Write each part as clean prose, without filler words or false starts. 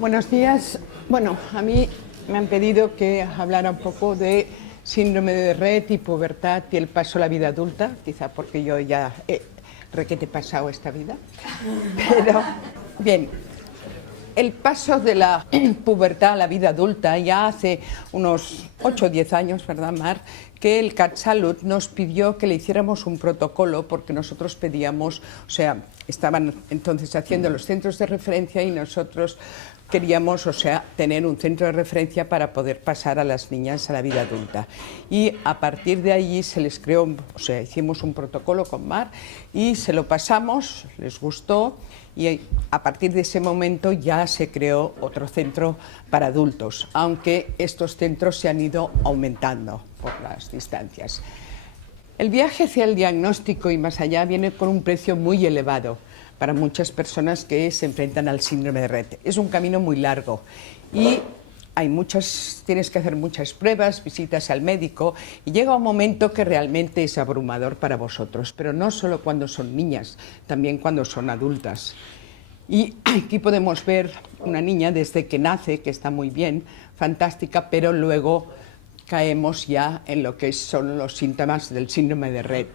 Buenos días. Bueno, a mí me han pedido que hablara un poco de síndrome de Rett y pubertad y el paso a la vida adulta, quizá porque yo ya he requete pasado esta vida. Pero, bien, el paso de la pubertad a la vida adulta ya hace unos 8 o 10 años, ¿verdad, Mar?, que el CatSalut nos pidió que le hiciéramos un protocolo porque nosotros pedíamos, o sea, estaban entonces haciendo los centros de referencia y nosotros queríamos, o sea, tener un centro de referencia para poder pasar a las niñas a la vida adulta. Y a partir de allí se les creó, o sea, hicimos un protocolo con Mar y se lo pasamos, les gustó y a partir de ese momento ya se creó otro centro para adultos, aunque estos centros se han ido aumentando por las distancias. El viaje hacia el diagnóstico y más allá viene con un precio muy elevado para muchas personas que se enfrentan al síndrome de Rett. Es un camino muy largo y tienes que hacer muchas pruebas, visitas al médico y llega un momento que realmente es abrumador para vosotros, pero no solo cuando son niñas, también cuando son adultas. Y aquí podemos ver una niña desde que nace, que está muy bien, fantástica, pero luego caemos ya en lo que son los síntomas del síndrome de Rett.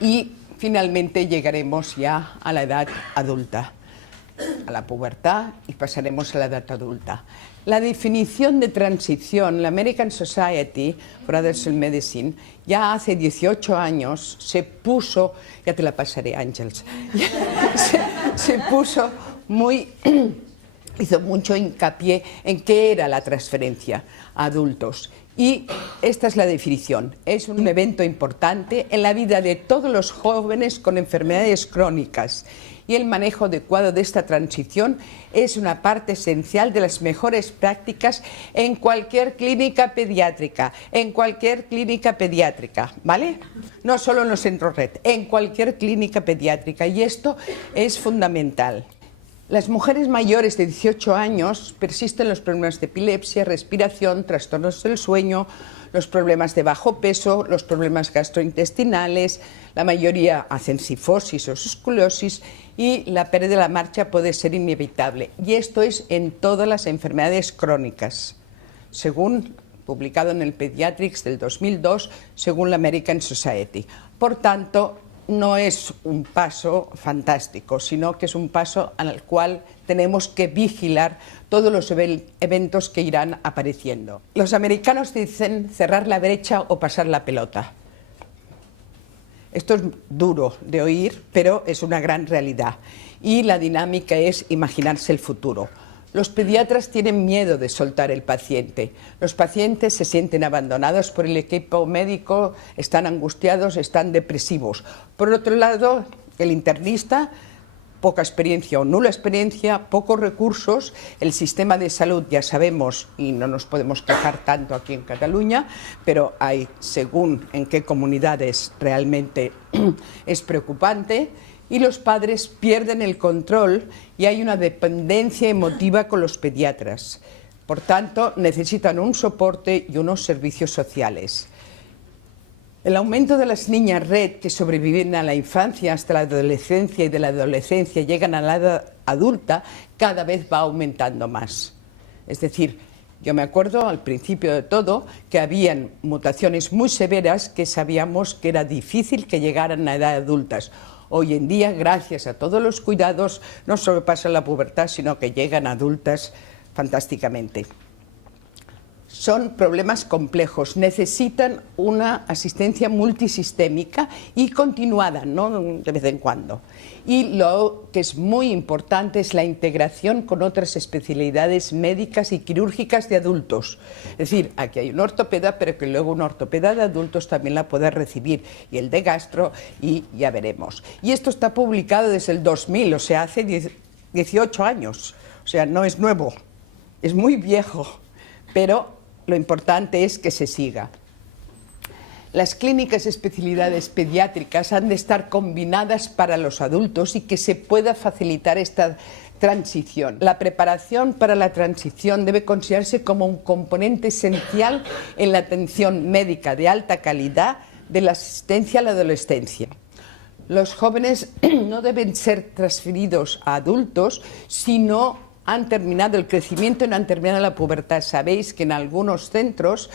Y finalmente llegaremos ya a la edad adulta, a la pubertad y pasaremos a la edad adulta. La definición de transición, la American Society for Adult Medicine, ya hace 18 años se puso, ya te la pasaré, Ángels, se puso hizo mucho hincapié en qué era la transferencia a adultos. Y esta es la definición. Es un evento importante en la vida de todos los jóvenes con enfermedades crónicas. Y el manejo adecuado de esta transición es una parte esencial de las mejores prácticas en cualquier clínica pediátrica. ¿Vale? No solo en los centros Rett, en cualquier clínica pediátrica. Y esto es fundamental. Las mujeres mayores de 18 años persisten los problemas de epilepsia, respiración, trastornos del sueño, los problemas de bajo peso, los problemas gastrointestinales, la mayoría hacen cifosis o escoliosis y la pérdida de la marcha puede ser inevitable. Y esto es en todas las enfermedades crónicas, según publicado en el Pediatrics del 2002, según la American Society. Por tanto, no es un paso fantástico, sino que es un paso al cual tenemos que vigilar todos los eventos que irán apareciendo. Los americanos dicen cerrar la brecha o pasar la pelota. Esto es duro de oír, pero es una gran realidad. Y la dinámica es imaginarse el futuro. Los pediatras tienen miedo de soltar el paciente. Los pacientes se sienten abandonados por el equipo médico, están angustiados, están depresivos. Por otro lado, el internista, poca experiencia o nula experiencia, pocos recursos. El sistema de salud, ya sabemos, y no nos podemos quejar tanto aquí en Cataluña, pero hay, según en qué comunidades realmente es preocupante. Y los padres pierden el control y hay una dependencia emotiva con los pediatras. Por tanto, necesitan un soporte y unos servicios sociales. El aumento de las niñas Rett que sobreviven a la infancia hasta la adolescencia y de la adolescencia llegan a la edad adulta cada vez va aumentando más. Es decir, yo me acuerdo al principio de todo que habían mutaciones muy severas que sabíamos que era difícil que llegaran a edad adultas. Hoy en día, gracias a todos los cuidados, no solo pasan la pubertad, sino que llegan adultas fantásticamente. Son problemas complejos, necesitan una asistencia multisistémica y continuada, no de vez en cuando. Y lo que es muy importante es la integración con otras especialidades médicas y quirúrgicas de adultos. Es decir, aquí hay un ortopeda, pero que luego un ortopeda de adultos también la pueda recibir, y el de gastro, y ya veremos. Y esto está publicado desde el 2000, o sea, hace 18 años. O sea, no es nuevo, es muy viejo, pero lo importante es que se siga. Las clínicas de especialidades pediátricas han de estar combinadas para los adultos y que se pueda facilitar esta transición. La preparación para la transición debe considerarse como un componente esencial en la atención médica de alta calidad de la asistencia a la adolescencia. Los jóvenes no deben ser transferidos a adultos, sino han terminado el crecimiento y no han terminado la pubertad. Sabéis que en algunos centros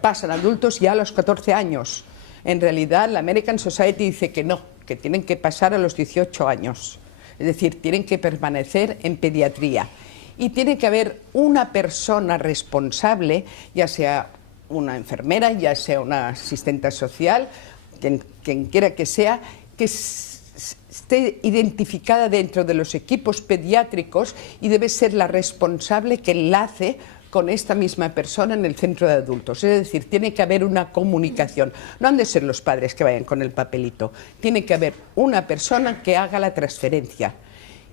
pasan adultos ya a los 14 años. En realidad la American Society dice que no, que tienen que pasar a los 18 años. Es decir, tienen que permanecer en pediatría. Y tiene que haber una persona responsable, ya sea una enfermera, ya sea una asistente social, quien quiera que sea, que esté identificada dentro de los equipos pediátricos y debe ser la responsable que enlace con esta misma persona en el centro de adultos. Es decir, tiene que haber una comunicación. No han de ser los padres que vayan con el papelito. Tiene que haber una persona que haga la transferencia.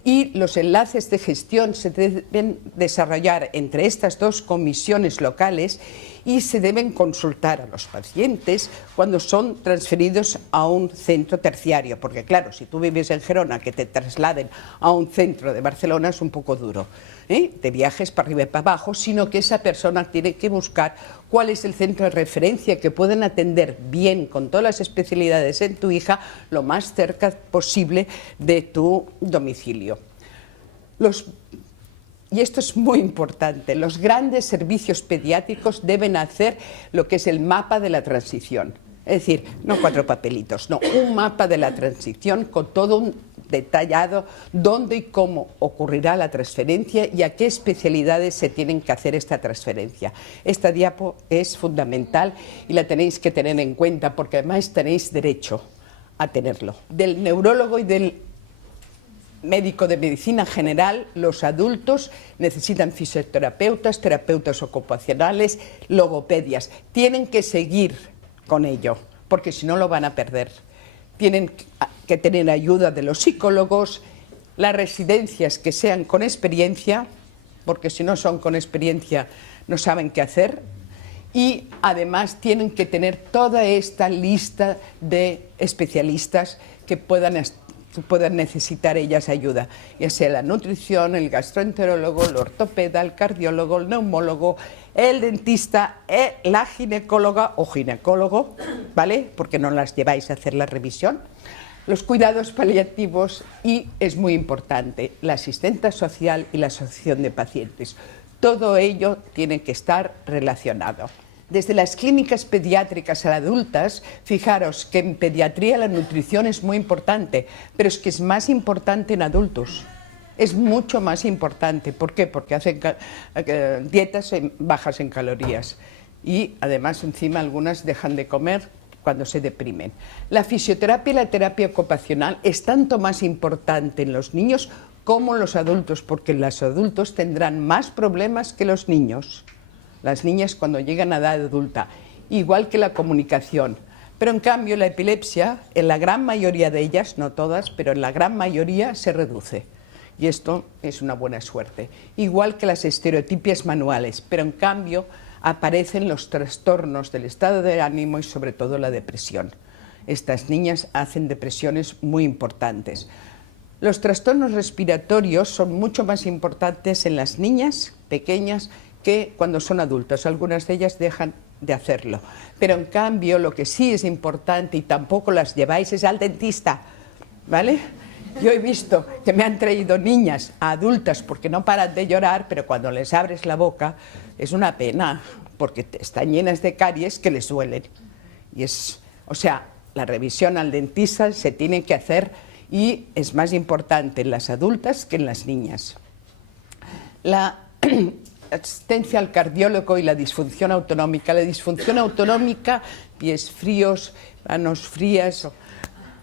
Y los enlaces de gestión se deben desarrollar entre estas dos comisiones locales y se deben consultar a los pacientes cuando son transferidos a un centro terciario. Porque claro, si tú vives en Gerona, que te trasladen a un centro de Barcelona es un poco duro, de viajes para arriba y para abajo, sino que esa persona tiene que buscar cuál es el centro de referencia que pueden atender bien con todas las especialidades en tu hija lo más cerca posible de tu domicilio. Y esto es muy importante, los grandes servicios pediátricos deben hacer lo que es el mapa de la transición. Es decir, no 4 papelitos, no, un mapa de la transición con todo un detallado dónde y cómo ocurrirá la transferencia y a qué especialidades se tienen que hacer esta transferencia. Esta diapo es fundamental y la tenéis que tener en cuenta porque además tenéis derecho a tenerlo. Del neurólogo y del médico de medicina general, los adultos necesitan fisioterapeutas, terapeutas ocupacionales, logopedias. Tienen que seguir con ello, porque si no lo van a perder. Tienen que tener ayuda de los psicólogos, las residencias que sean con experiencia, porque si no son con experiencia no saben qué hacer, y además tienen que tener toda esta lista de especialistas que puedan necesitar ellas ayuda, ya sea la nutrición, el gastroenterólogo, el ortopeda, el cardiólogo, el neumólogo, el dentista, la ginecóloga o ginecólogo, ¿vale? Porque no las lleváis a hacer la revisión, los cuidados paliativos y, es muy importante, la asistenta social y la asociación de pacientes. Todo ello tiene que estar relacionado. Desde las clínicas pediátricas a las adultas, fijaros que en pediatría la nutrición es muy importante, pero es que es más importante en adultos. Es mucho más importante. ¿Por qué? Porque hacen dietas bajas en calorías y además encima algunas dejan de comer cuando se deprimen. La fisioterapia y la terapia ocupacional es tanto más importante en los niños como en los adultos, porque los adultos tendrán más problemas que los niños. Las niñas cuando llegan a edad adulta, igual que la comunicación. Pero en cambio la epilepsia, en la gran mayoría de ellas, no todas, pero en la gran mayoría se reduce. Y esto es una buena suerte. Igual que las estereotipias manuales, pero en cambio aparecen los trastornos del estado de ánimo y sobre todo la depresión. Estas niñas hacen depresiones muy importantes. Los trastornos respiratorios son mucho más importantes en las niñas pequeñas que cuando son adultas. Algunas de ellas dejan de hacerlo. Pero en cambio lo que sí es importante y tampoco las lleváis es al dentista, ¿vale? Yo he visto que me han traído niñas a adultas porque no paran de llorar, pero cuando les abres la boca es una pena porque están llenas de caries que les duelen. Y la revisión al dentista se tiene que hacer y es más importante en las adultas que en las niñas. La asistencia al cardiólogo y la disfunción autonómica. La disfunción autonómica, pies fríos, manos frías,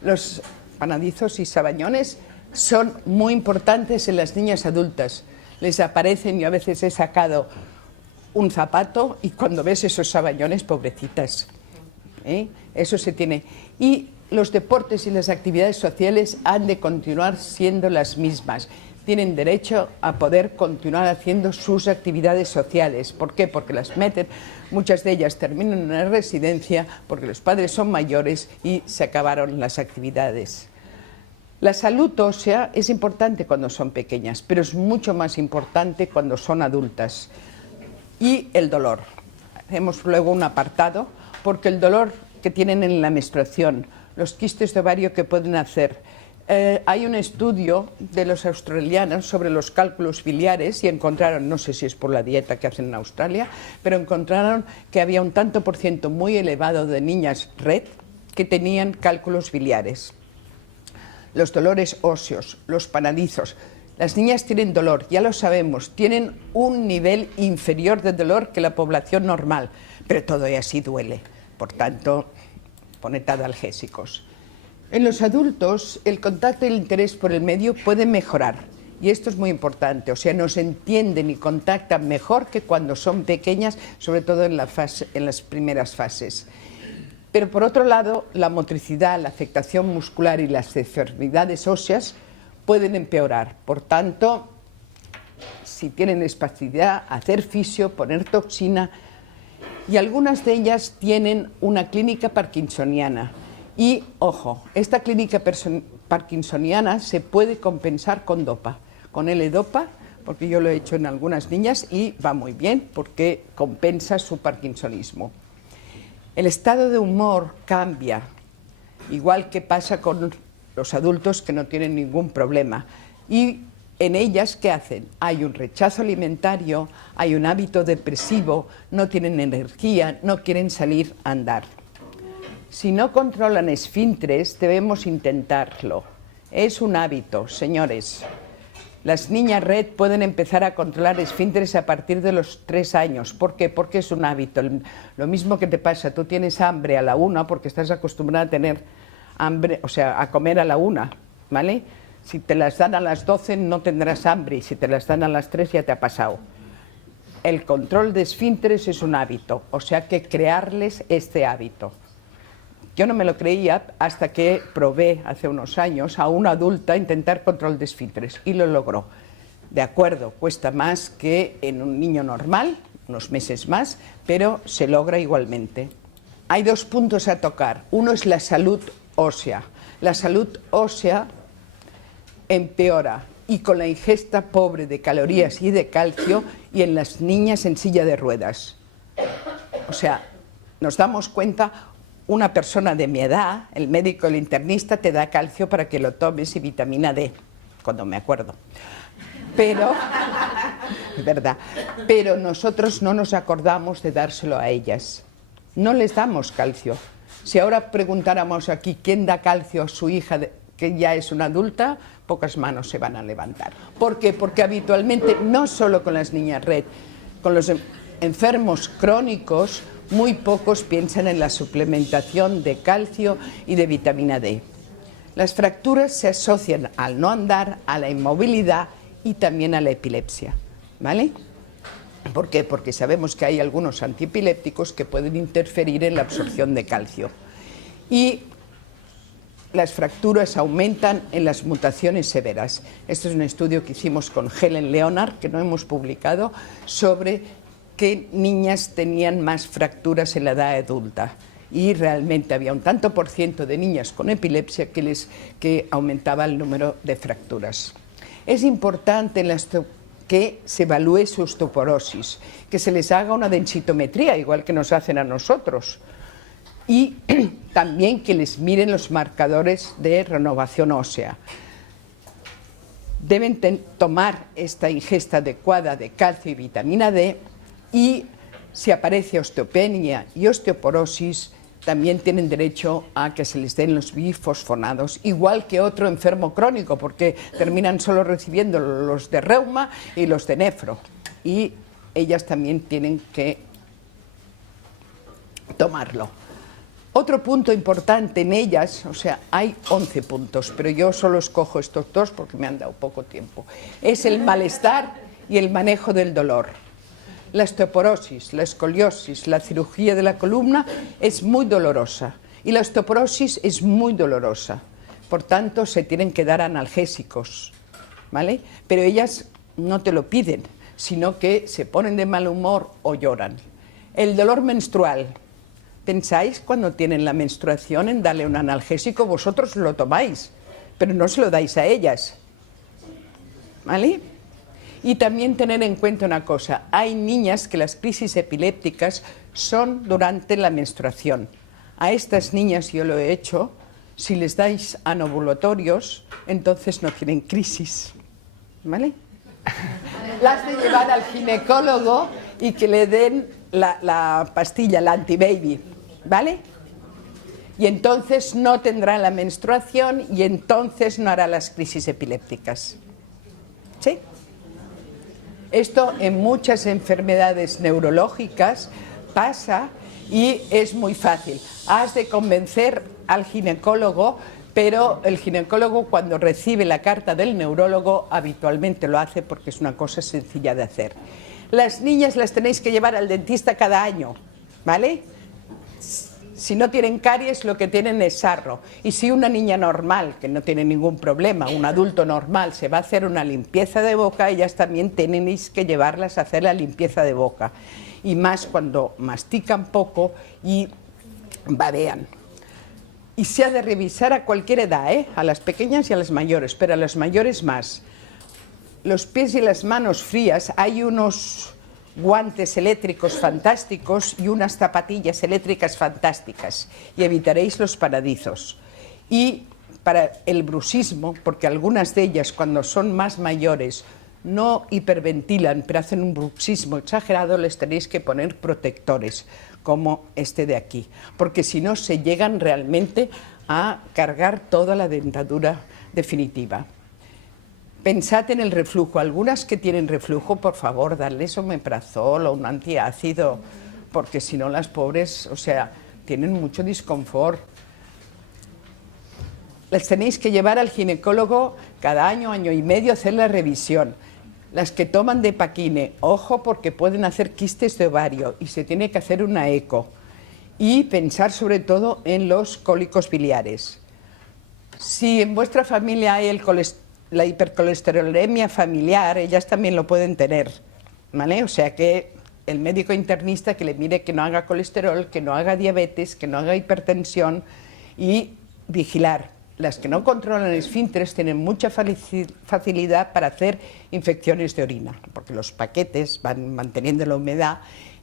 los panadizos y sabañones son muy importantes en las niñas adultas. Les aparecen, yo a veces he sacado un zapato y cuando ves esos sabañones, pobrecitas. Eso se tiene. Y los deportes y las actividades sociales han de continuar siendo las mismas. Tienen derecho a poder continuar haciendo sus actividades sociales. ¿Por qué? Porque las meten, muchas de ellas terminan en la residencia porque los padres son mayores y se acabaron las actividades. La salud ósea es importante cuando son pequeñas, pero es mucho más importante cuando son adultas. Y el dolor. Hacemos luego un apartado, porque el dolor que tienen en la menstruación, los quistes de ovario que pueden hacer, Hay un estudio de los australianos sobre los cálculos biliares y encontraron, no sé si es por la dieta que hacen en Australia, pero encontraron que había un tanto por ciento muy elevado de niñas RED que tenían cálculos biliares. Los dolores óseos, los panadizos. Las niñas tienen dolor, ya lo sabemos, tienen un nivel inferior de dolor que la población normal, pero todo y así duele. Por tanto, poned analgésicos. En los adultos, el contacto y el interés por el medio pueden mejorar. Y esto es muy importante, o sea, nos entienden y contactan mejor que cuando son pequeñas, sobre todo en las primeras fases. Pero por otro lado, la motricidad, la afectación muscular y las deformidades óseas pueden empeorar. Por tanto, si tienen espasticidad, hacer fisio, poner toxina, y algunas de ellas tienen una clínica parkinsoniana. Y, ojo, esta clínica parkinsoniana se puede compensar con dopa, con L-dopa, porque yo lo he hecho en algunas niñas y va muy bien porque compensa su parkinsonismo. El estado de humor cambia, igual que pasa con los adultos que no tienen ningún problema. Y en ellas, ¿qué hacen? Hay un rechazo alimentario, hay un hábito depresivo, no tienen energía, no quieren salir a andar. Si no controlan esfínteres, debemos intentarlo. Es un hábito, señores. Las niñas RED pueden empezar a controlar esfínteres a partir de los 3 años. ¿Por qué? Porque es un hábito. Lo mismo que te pasa, tú tienes hambre a la 1 porque estás acostumbrada a tener hambre, o sea, a comer a la 1, ¿vale? Si te las dan a las 12 no tendrás hambre y si te las dan a las 3 ya te ha pasado. El control de esfínteres es un hábito, o sea que crearles este hábito. Yo no me lo creía hasta que probé hace unos años a una adulta intentar control de esfínteres y lo logró. De acuerdo, cuesta más que en un niño normal, unos meses más, pero se logra igualmente. Hay 2 puntos a tocar. Uno es la salud ósea. La salud ósea empeora y con la ingesta pobre de calorías y de calcio y en las niñas en silla de ruedas. O sea, nos damos cuenta. Una persona de mi edad, el médico, el internista, te da calcio para que lo tomes y vitamina D, cuando me acuerdo. Pero, es verdad, pero nosotros no nos acordamos de dárselo a ellas. No les damos calcio. Si ahora preguntáramos aquí quién da calcio a su hija, que ya es una adulta, pocas manos se van a levantar. ¿Por qué? Porque habitualmente, no solo con las niñas RED, con los enfermos crónicos, muy pocos piensan en la suplementación de calcio y de vitamina D. Las fracturas se asocian al no andar, a la inmovilidad y también a la epilepsia, ¿vale? ¿Por qué? Porque sabemos que hay algunos antiepilépticos que pueden interferir en la absorción de calcio. Y las fracturas aumentan en las mutaciones severas. Este es un estudio que hicimos con Helen Leonard, que no hemos publicado, sobre qué niñas tenían más fracturas en la edad adulta. Y realmente había un tanto por ciento de niñas con epilepsia que aumentaba el número de fracturas. Es importante que se evalúe su osteoporosis, que se les haga una densitometría, igual que nos hacen a nosotros. Y también que les miren los marcadores de renovación ósea. Deben tomar esta ingesta adecuada de calcio y vitamina D. Y si aparece osteopenia y osteoporosis, también tienen derecho a que se les den los bifosfonados, igual que otro enfermo crónico, porque terminan solo recibiendo los de reuma y los de nefro. Y ellas también tienen que tomarlo. Otro punto importante en ellas, o sea, hay 11 puntos, pero yo solo escojo estos 2 porque me han dado poco tiempo, es el malestar y el manejo del dolor. La osteoporosis, la escoliosis, la cirugía de la columna es muy dolorosa y la osteoporosis es muy dolorosa. Por tanto, se tienen que dar analgésicos, ¿vale? Pero ellas no te lo piden, sino que se ponen de mal humor o lloran. El dolor menstrual. ¿Pensáis cuando tienen la menstruación en darle un analgésico? Vosotros lo tomáis, pero no se lo dais a ellas, ¿vale? Y también tener en cuenta una cosa, hay niñas que las crisis epilépticas son durante la menstruación. A estas niñas yo lo he hecho Si les dais anovulatorios, entonces no tienen crisis, ¿vale? Las de llevar al ginecólogo y que le den la pastilla, la antibaby, ¿vale? Y entonces no tendrá la menstruación y entonces no hará las crisis epilépticas. ¿Sí? Esto en muchas enfermedades neurológicas pasa y es muy fácil. Has de convencer al ginecólogo, pero el ginecólogo cuando recibe la carta del neurólogo habitualmente lo hace porque es una cosa sencilla de hacer. Las niñas las tenéis que llevar al dentista cada año, ¿vale? Si no tienen caries, lo que tienen es sarro. Y si una niña normal, que no tiene ningún problema, un adulto normal, se va a hacer una limpieza de boca, ellas también tenéis que llevarlas a hacer la limpieza de boca. Y más cuando mastican poco y babean. Y se ha de revisar a cualquier edad, a las pequeñas y a las mayores, pero a las mayores más. Los pies y las manos frías, hay unos guantes eléctricos fantásticos y unas zapatillas eléctricas fantásticas y evitaréis los paradizos. Y para el bruxismo, porque algunas de ellas cuando son más mayores no hiperventilan pero hacen un bruxismo exagerado, les tenéis que poner protectores como este de aquí, porque si no se llegan realmente a cargar toda la dentadura definitiva. Pensad en el reflujo. Algunas que tienen reflujo, por favor, darles omeprazol o un antiácido, porque si no las pobres, o sea, tienen mucho disconfort. Las tenéis que llevar al ginecólogo cada año, año y medio, a hacer la revisión. Las que toman Depaquine, ojo, porque pueden hacer quistes de ovario y se tiene que hacer una eco. Y pensar sobre todo en los cólicos biliares. Si en vuestra familia hay la hipercolesterolemia familiar, ellas también lo pueden tener, ¿vale? O sea que el médico internista que le mire que no haga colesterol, que no haga diabetes, que no haga hipertensión y vigilar. Las que no controlan esfínteres tienen mucha facilidad para hacer infecciones de orina, porque los paquetes van manteniendo la humedad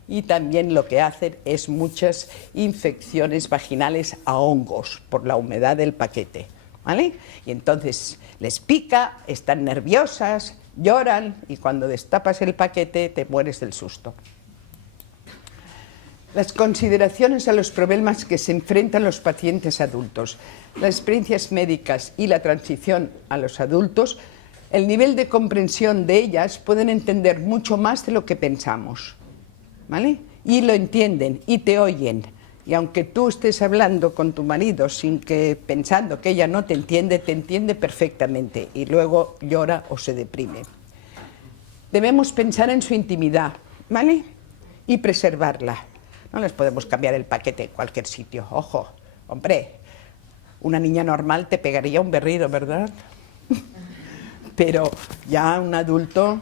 y también lo que hacen es muchas infecciones vaginales a hongos por la humedad del paquete, ¿vale? Y entonces les pica, están nerviosas, lloran y cuando destapas el paquete te mueres del susto. Las consideraciones a los problemas que se enfrentan los pacientes adultos, las experiencias médicas y la transición a los adultos, el nivel de comprensión de ellas pueden entender mucho más de lo que pensamos, ¿vale? Y lo entienden y te oyen. Y aunque tú estés hablando con tu marido pensando que ella no te entiende perfectamente y luego llora o se deprime. Debemos pensar en su intimidad, ¿vale? Y preservarla. No les podemos cambiar el paquete en cualquier sitio. Ojo, hombre, una niña normal te pegaría un berrido, ¿verdad? Pero ya un adulto...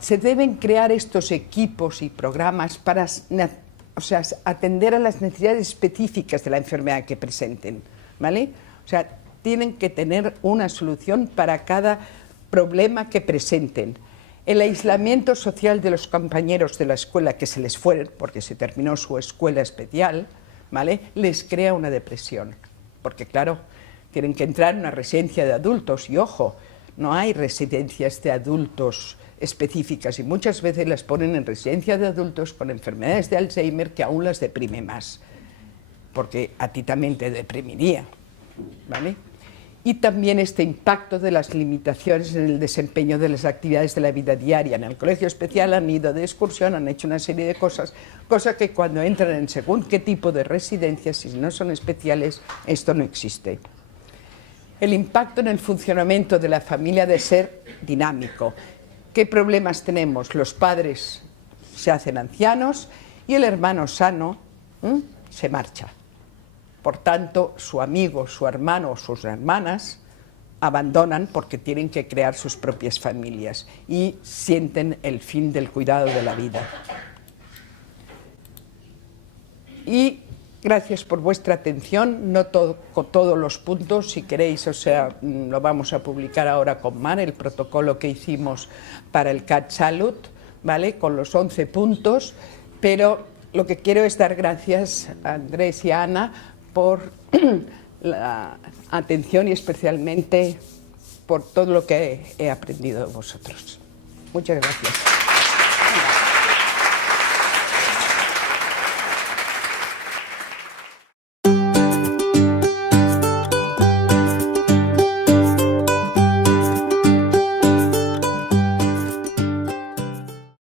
Se deben crear estos equipos y programas para atender a las necesidades específicas de la enfermedad que presenten, ¿vale? O sea, tienen que tener una solución para cada problema que presenten. El aislamiento social de los compañeros de la escuela que se les fueron, porque se terminó su escuela especial, ¿vale? Les crea una depresión, porque claro, tienen que entrar en una residencia de adultos y ojo, no hay residencias de adultos específicas y muchas veces las ponen en residencia de adultos con enfermedades de Alzheimer que aún las deprime más, porque a ti también te deprimiría, ¿vale? Y también este impacto de las limitaciones en el desempeño de las actividades de la vida diaria. En el colegio especial han ido de excursión, han hecho una serie de cosas, cosa que cuando entran en según qué tipo de residencias, si no son especiales, esto no existe. El impacto en el funcionamiento de la familia de ser dinámico. ¿Qué problemas tenemos? Los padres se hacen ancianos y el hermano sano se marcha. Por tanto, su amigo, su hermano o sus hermanas abandonan porque tienen que crear sus propias familias y sienten el fin del cuidado de la vida. Y gracias por vuestra atención. No toco todos los puntos, si queréis, o sea, lo vamos a publicar ahora con Mar, el protocolo que hicimos para el CAT Salud, ¿vale? Con los 11 puntos, pero lo que quiero es dar gracias a Andrés y a Ana por la atención y especialmente por todo lo que he aprendido de vosotros. Muchas gracias.